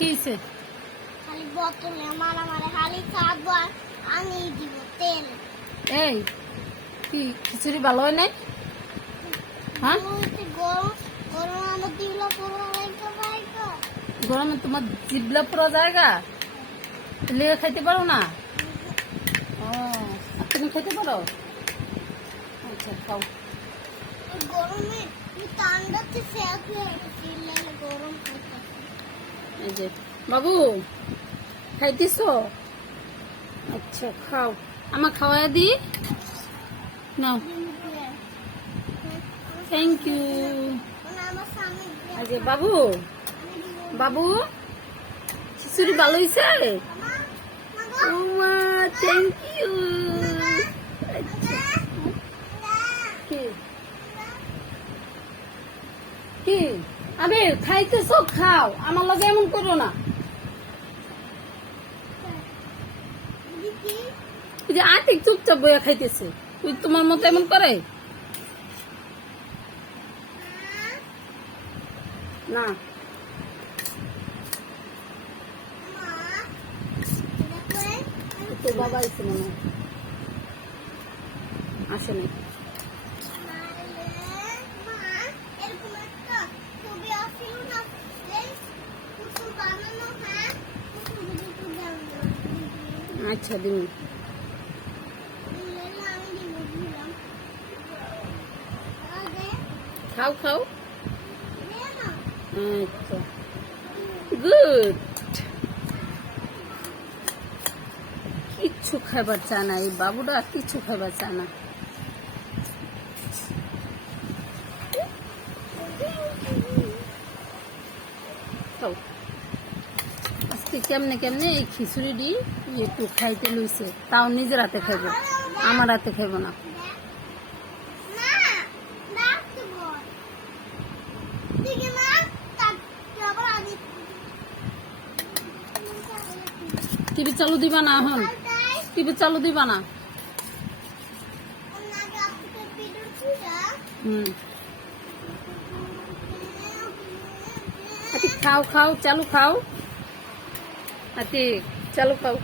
কি হইছে? খালি বোতলে মারামারি খালি খাবো আর আমি দিব তেল। এই কি খিচুড়ি ভালো হয় নাই? হ্যাঁ, গরম গরম আমার দিবলা পুরো লাইকা লাইকা। গরমে তোমার জিবলা পুরো জায়গা লেগে খাইতে পারো না? ও, আর তুমি খেতে পারো? আচ্ছা খাও। এই গরমে ঠান্ডাতে শেষ হয়ে গেছে গরম করতেছে। এই যে বাবু খাইতেছ? আচ্ছা খাও, আমার খাওয়াই দি নাও। Thank you. আমার সামনে এই যে বাবু, বাবু খিচুড়ি ভালো হয়েছে? ও মা, থ্যাংক ইউ। কি কি আরে খাইতেছ? খাও, আমার লগে এমন করো না। ওই যে আতিক চুপচাপ বইয়া খাইতেছে, ওই তোমার মতো এমন করে না? তোর বাবা এসে মনে হয় আসে নাই। আচ্ছা দিন, খাও খাও। আচ্ছা গুড। কিচ্ছু খাইবার চায় না এই বাবুটা, কিচ্ছু খাইবার চায় না। খাও। আজকে কেমনে কেমনে এই খিচুড়ি একটু খাইতে লইছে, তাও নিজের হাতে খাইব, আমার হাতে খাইব না। টিভি চালু দিবা না এখন? টিভি চালু দিবা না? হুম, আচ্ছা খাও খাও, চালু খাও, আচ্ছা চালু খাও।